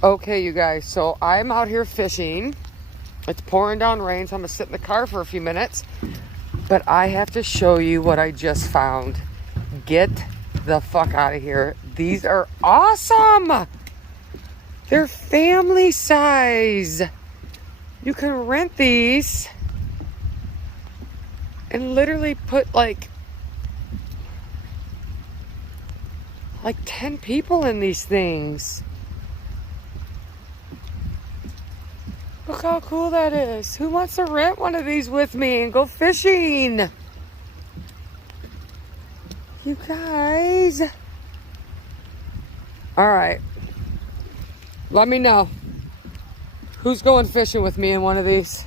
Okay, you guys, so I'm out here fishing. It's pouring down rain, so I'm gonna sit in the car for a few minutes. But I have to show you what I just found. Get the fuck out of here. These are awesome. They're family size. You can rent these and literally put like 10 people in these things. Look how cool that is. Who wants to rent one of these with me and go fishing? You guys. All right. Let me know. Who's going fishing with me in one of these?